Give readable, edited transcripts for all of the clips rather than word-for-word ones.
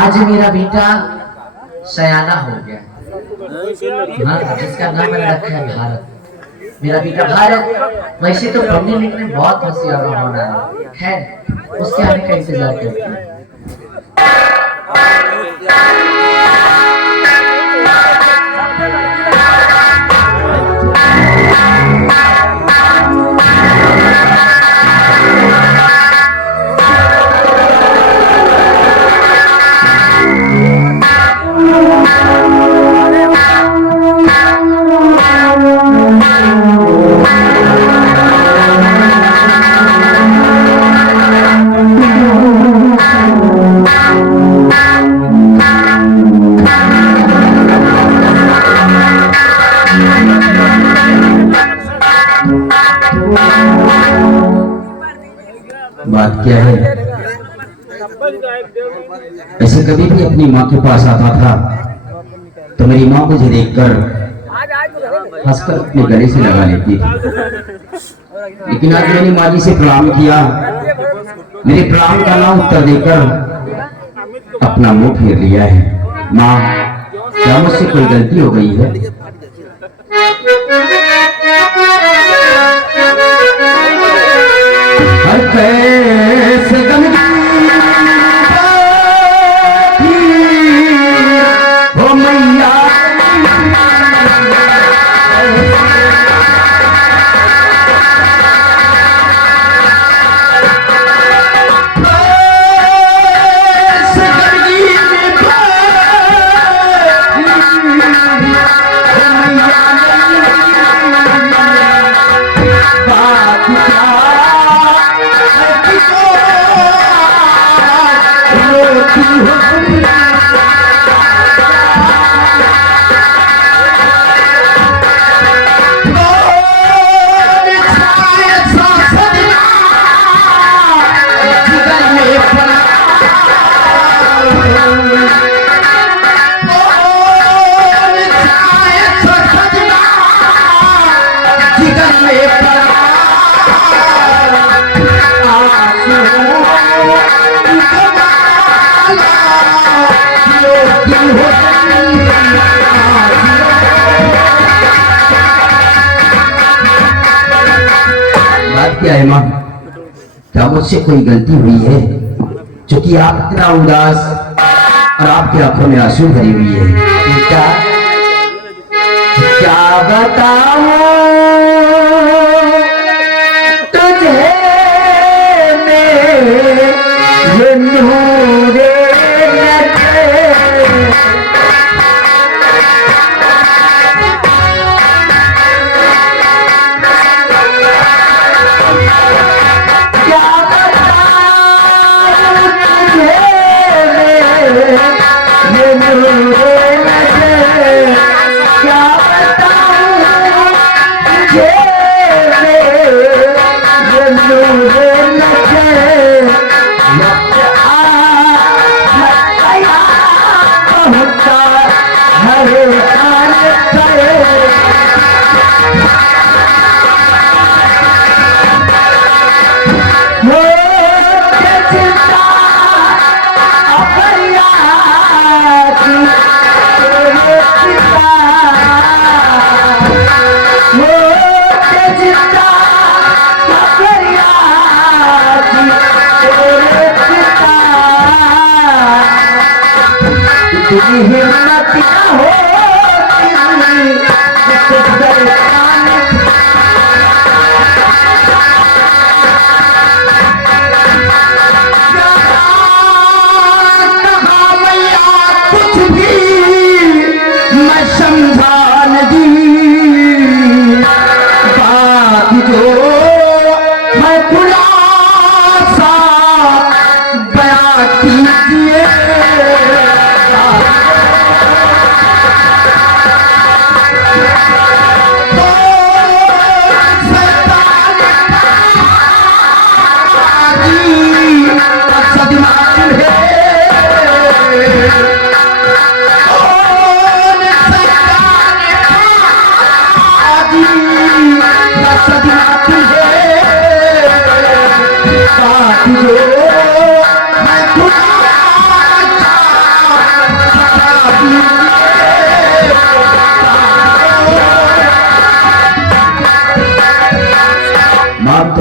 आज मेरा बेटा सयाना हो गया। हाँ, जिसका नाम मैंने रखा है भारत। मेरा बेटा भारत वैसे तो पढ़ने लिखने में बहुत होशियार होना है, खैर उसके आने का इंतजार करते हैं। बात क्या है, ऐसे कभी भी अपनी माँ के पास आता था तो मेरी माँ मुझे देखकर हंसकर अपने गले से लगा लेती थी। लेकिन आज मैंने माँ जी से प्रणाम किया, मेरे प्रणाम का ना उत्तर देकर अपना मुंह फेर लिया है। माँ, क्या मुझसे कोई गलती हो गई है? कैसे हो मैया, क्या है माँ, क्या मुझसे कोई गलती हुई है जो कि आप इतना उदास और आपकी आंखों में आंसू भरी हुई है? बेटा, क्या बताऊं तुझे ये नूरे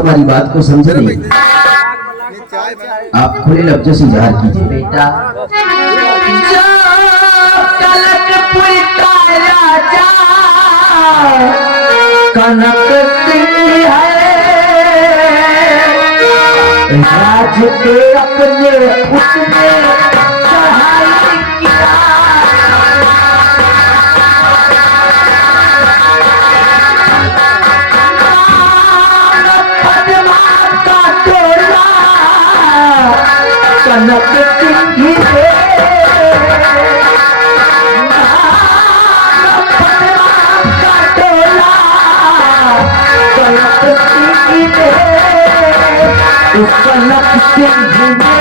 हमारी बात को समझे नहीं। आप खुले लफ्जों से इजहार कीजिए। बेटा जो कनकपुर का राजा कनक सिंह है, राज के अपने उसने चढ़ाई किया। कनक सिंह है, उस कनक सिंह ने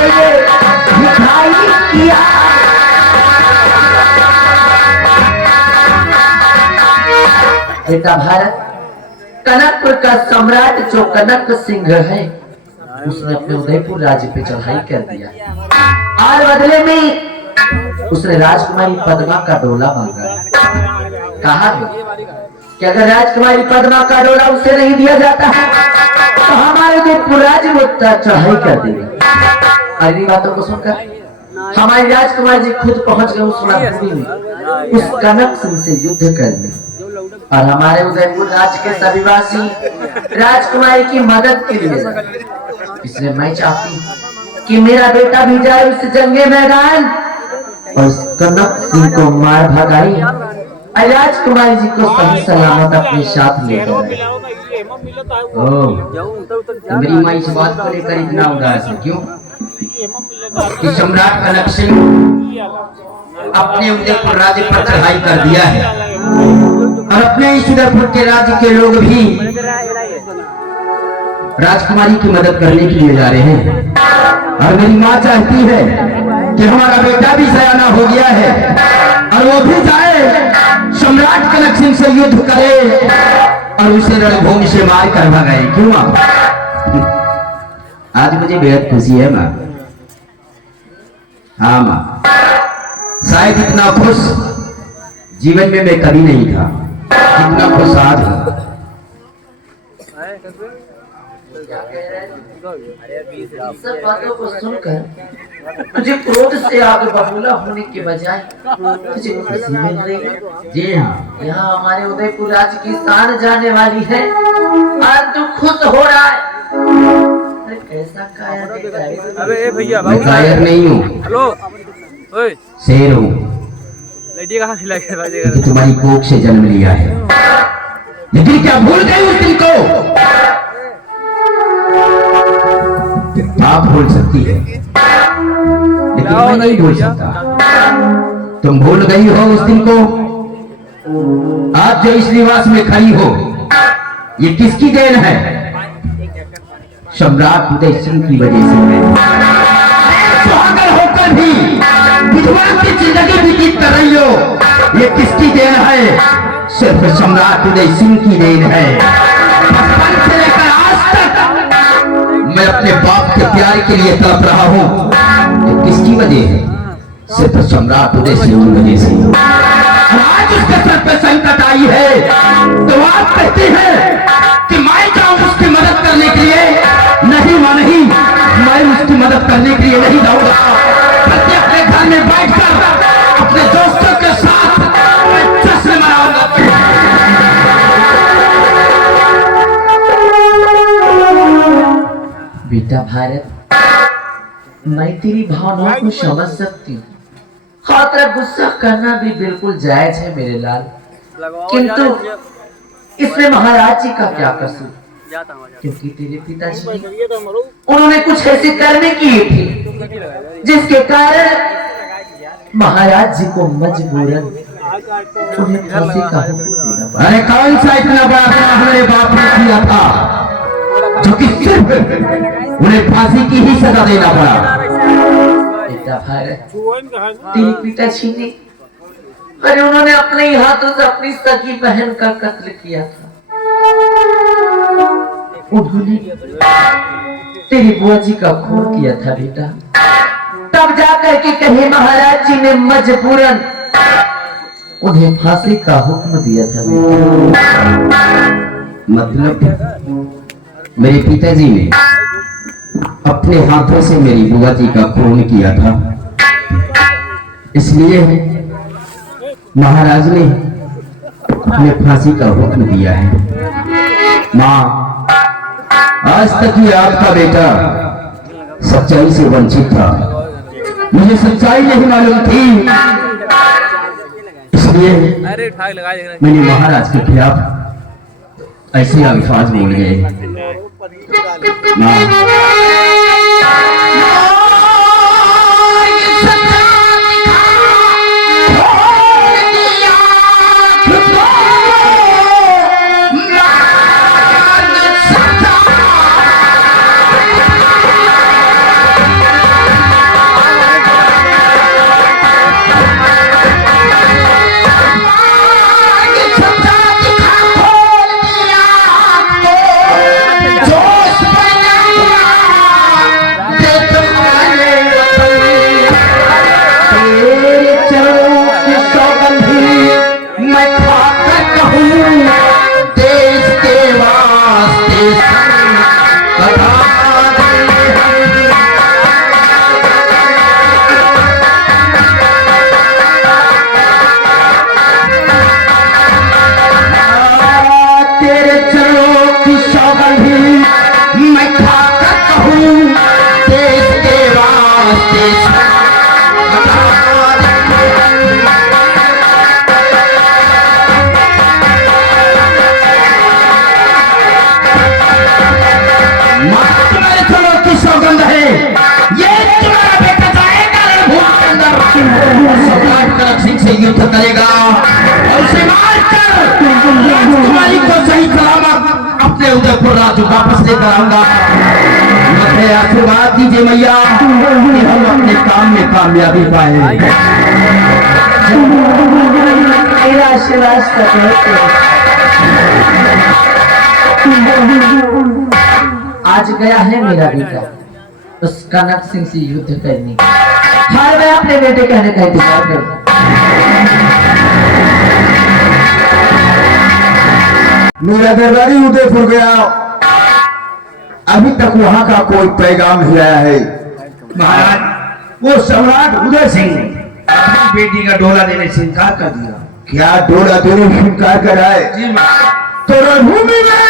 दिखाई किया। बेटा भारत, कनकपुर का सम्राट जो कनक सिंह है उसने अपने उदयपुर राज्य पे चढ़ाई कर दिया और बदले में उसने राजकुमारी पद्मा का डोला मांगा। कहा कि अगर राजकुमारी पद्मा का डोला उसे नहीं दिया जाता तो हमारे उदयपुर राज्य में चढ़ाई कर देगा। अगली बातों को सुनकर हमारी राजकुमारी जी खुद पहुंच गए उस रणभूमि में उस कनक सिंह से युद्ध करने, और हमारे उदयपुर राज्य के सभी वासी राजकुमारी की मदद के लिए। इसलिए मैं चाहती हूँ कि मेरा बेटा भी जाए उस जंगे मैदान और उस कनक सिंह को मार भगाई और राजकुमारी जी को सही सलामत अपने साथ ले गए। तो मेरी माँ इस बात को लेकर इतना उदास है क्यों कि सम्राट कनक सिंह अपने उदयपुर राज्य पर चढ़ाई कर दिया है और अपने इस उदयपुर के राज्य के लोग भी राजकुमारी की मदद करने के लिए जा रहे हैं। और मेरी माँ चाहती है कि हमारा बेटा भी सयाना हो गया है और वो भी जाए सम्राट कनक सिंह से युद्ध करे और उसे रणभूमि से मार कर भगाए। क्यों माँ? आज मुझे बेहद खुशी है माँ। हाँ माँ, शायद इतना खुश जीवन में मैं कभी नहीं था जितना खुश आज हूँ। सब बातों को सुनकर मुझे क्रोध से आग बबूला होने के बजाय मुझे खुशी मिल रही है। जी हाँ, यहाँ हमारे उदयपुर राज्य की शान जाने वाली है और तू खुश हो रहा है। कैसा कायर? अबे भैया मैं कायर नहीं हूँ, हेलो ओए शेर हूँ। लड़की कहाँ खिला के क्योंकि तुम्हारी कोख से जन्म लिया है। लेकिन क्या भूल गई उस दिन को? आप भूल सकती है लेकिन मैं नहीं भूल सकता। तुम भूल गई हो उस दिन को। आज जो इस निवास में खड़ी हो ये किसकी देन है? सम्राट उदय सिंह की वजह से मैं सुहागर होकर भी विधवा की जिंदगी व्यतीत कर रही हो। ये किसकी देन है? सिर्फ सम्राट उदय सिंह की देन है। बचपन से लेकर आज तक मैं अपने बाप के प्यार के लिए तड़प रहा हूँ। तो किसकी वजह है? सिर्फ सम्राट उदय सिंह की वजह से। आज उसके सर पे संकट आई है तो आप कहते हैं कि मैं जाऊं उसकी मदद करने के लिए। नहीं मां नहीं, मैं उसकी मदद करने के लिए नहीं जाऊंगा, बल्कि अपने घर में बैठकर अपने दोस्तों के साथ मैं जश्न मनाऊंगा। बेटा भारत, मैं तेरी भावनाओं को समझ सकती हूँ। हाँ, तेरा गुस्सा करना भी बिल्कुल जायज है मेरे लाल, किंतु इसमें महाराज जी का क्या कसूर? क्योंकि तेरे पिताजी उन्होंने कुछ ऐसी करने की थी जिसके कारण महाराज जी को मजबूरन उन्हें फांसी का हुक्म देना पड़ा। अरे कौन सा इतना बड़ा गुनाह हमारे बाप ने किया था जो कि सिर्फ उन्हें फांसी की ही सजा देना पड़ा? बेटा भारत, तेरे पिताजी ने अरे उन्होंने अपने ही हाथों से अपनी सगी बहन का कत्ल किया था। उन्होंने तेरी बुआ जी का खून किया था बेटा। तब जाकर के कहे महाराज जी ने मजबूरन उन्हें फांसी का हुक्म दिया था बेटा। मतलब मेरे पिताजी ने अपने हाथों से मेरी बुआ जी का खून किया था, इसलिए महाराज ने अपने फांसी का हुक्म दिया है। माँ, आज तक ही आपका बेटा सच्चाई से वंचित था, मुझे सच्चाई नहीं मालूम थी, इसलिए अरे ठाक लगा देना। मैंने महाराज के खिलाफ ऐसे अल्फाज बोल गए। माँ, युद्ध करेगा और उसे मारकर राजकुमारी को सही सलामत अपने उदयपुर राज्य वापस लेकर आऊंगा। मुझे आशीर्वाद दीजिए मैया कि हम अपने काम में कामयाबी पाए। मेरा आशीर्वाद आज गया है मेरा बेटा उस कनक सिंह से युद्ध करने। हर मैं अपने बेटे कहने का इंतजार करूंगा। मेरा दरबारी उदयपुर गया, अभी तक वहां का कोई पैगाम नहीं आया है। महाराज, वो सम्राट उदय सिंह ने अपनी बेटी का डोला देने से इनकार कर दिया। क्या डोला देने से इनकार कर रहा है? जी तो रणभूमि में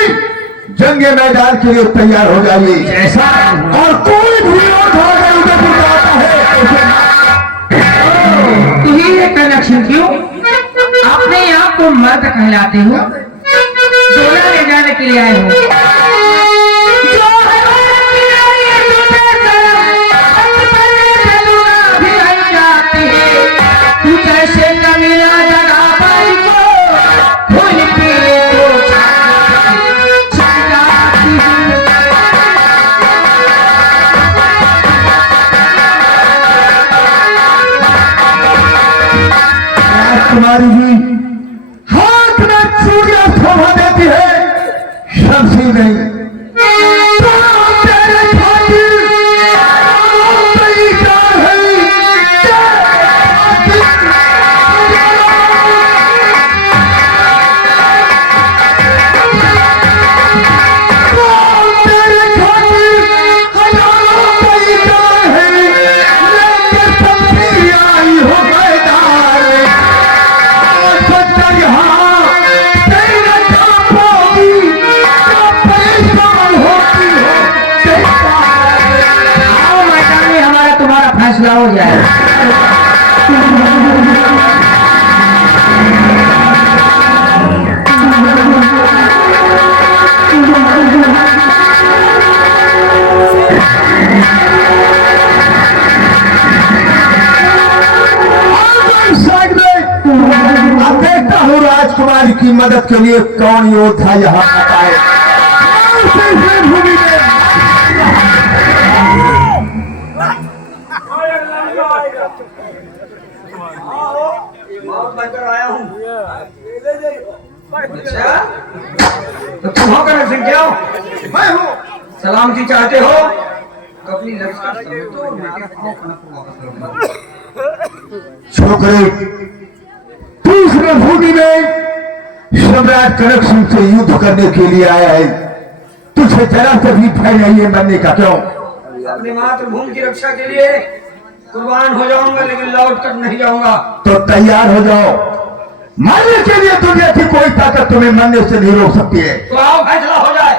जंग मैदान के लिए तैयार हो जाइए। ऐसा और कोई भी और उदयपुर का आता है तू ही है कनेक्शन क्यों? अपने आप को मर्द कहलाते हो, डोला ले जाने के लिए आए हो। तू कैसे कमीना जगह पाई को खून पीने को छाती राजकुमारी जी हाथ में चूड़ियां शोभा देती है, शमशी नहीं। तेरे खातिर तैयार है। तेरे खातिर हजारों तैयार है, लेकिन शमशी आई हो मैदान में। तुम्हारा फैसला हो जाए। अब देखता हूँ राजकुमारी की मदद के लिए कौन योद्धा यहाँ आता है। भूमि में तो तुम हो कनक सिंह? क्या हो? मैं हूँ। सलामती चाहते हो तो अपनी लश्कर समेत तो बेटे को कनकपुर वापस लौटाओ। छोकरे, दूसरे भूमि में सम्राट कनक सिंह से युद्ध करने के लिए आया है, तुझे से जरा से भी भय नहीं है मरने का। क्यों? अपनी मातृभूमि की रक्षा के लिए कुर्बान हो जाऊंगा, लेकिन लौट कर नहीं जाऊंगा। तो तैयार हो जाओ, मरने के लिए दुनिया की कोई ताकत तुम्हें मरने से नहीं रोक सकती है। तो आओ फैसला हो जाए।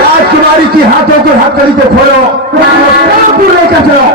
राजकुमारी की हाथों को हथकड़ी को खोलो, लेकर चलो।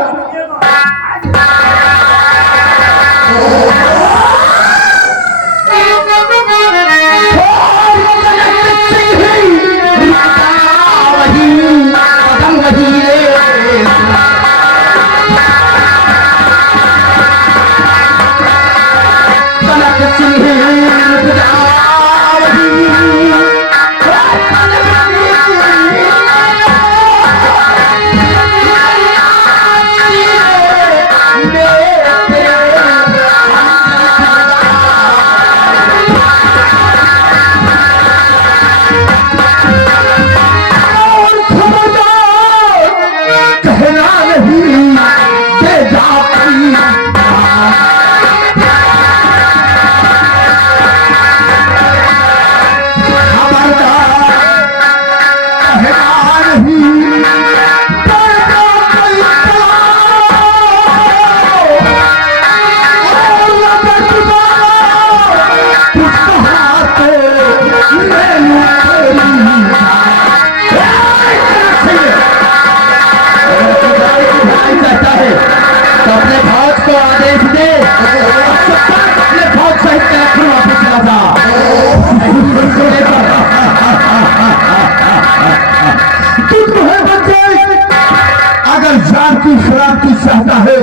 चाहता है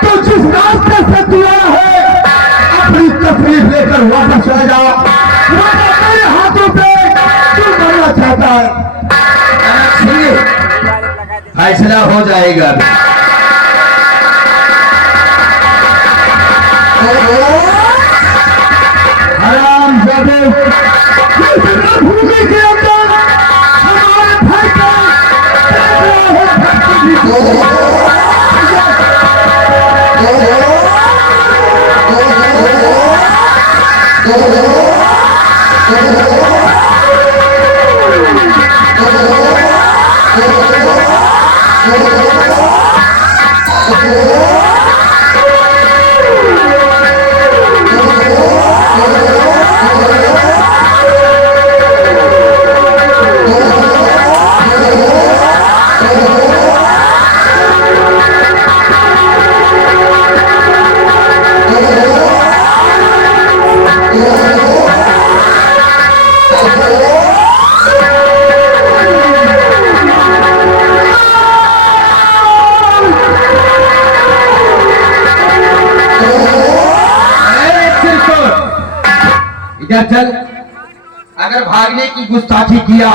तो जिस रास्ते से तू आया है अपनी तकलीफ लेकर वापस चला जाओ। मेरे हाथों पे तू मरना चाहता है। फैसला हो जाएगा। हराम जादे भूमि के अंदर हमारे भाई का इधर चल। अगर भागने की गुस्ताखी किया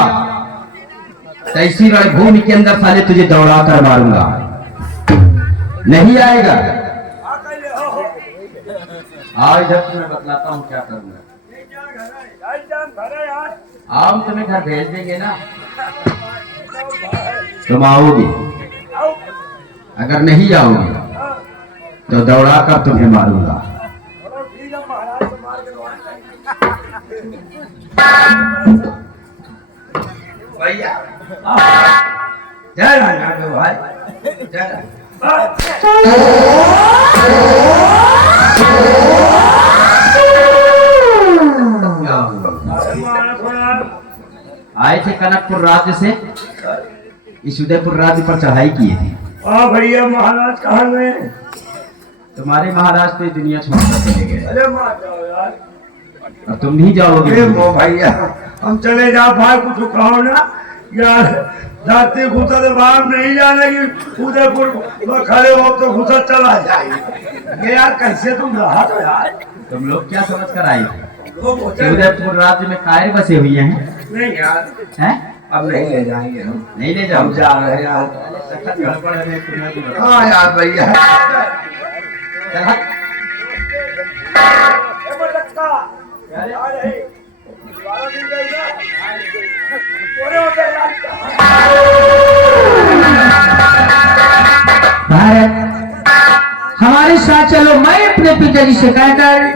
तो इसी रणभूमि के अंदर साले तुझे दौड़ा कर मारूंगा। नहीं आएगा? आओ इधर, तुम्हें बतलाता हूँ क्या करूंगा। आओ, तुम्हें घर भेज देंगे ना, तुम आओगे। अगर नहीं आओगे तो दौड़ा कर तुम्हें मारूंगा। भैया जय राम भाई, जय आए थे कनकपुर राज्य से, इस उदयपुर राज्य पर चढ़ाई किए थे। हाँ भैया, महाराज कहाँ गए? तुम्हारे महाराज तो दुनिया छोड़कर चले गए। अरे मार जाओ यार, और तुम भी जाओगे। वो भैया हम चले जाओ भाई, कुछ कहो ना यार। जाती घुसा तो बाहर नहीं जाने की, उदयपुर खड़े हो तो घुसा चला जाए। ये यार कैसे तुम रहा तो यार। तुम लोग क्या समझ कर आई थे? वो कि होटल उदयपुर राज्य में कायर बसे हुए हैं? नहीं यार, हैं? अब नहीं ले जाएंगे हम। नहीं ले हम जाओ। जा रहे हैं यार। गड़बड़ है, तुम्हें भी बताओ। हाँ यार भैया। चल हट। भारत, हमारे साथ चलो, मैं अपने पिताजी से कहकर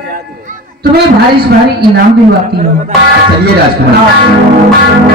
तुम्हें भारी से भारी इनाम दिलवाती हूँ। चलिए राजकुमार।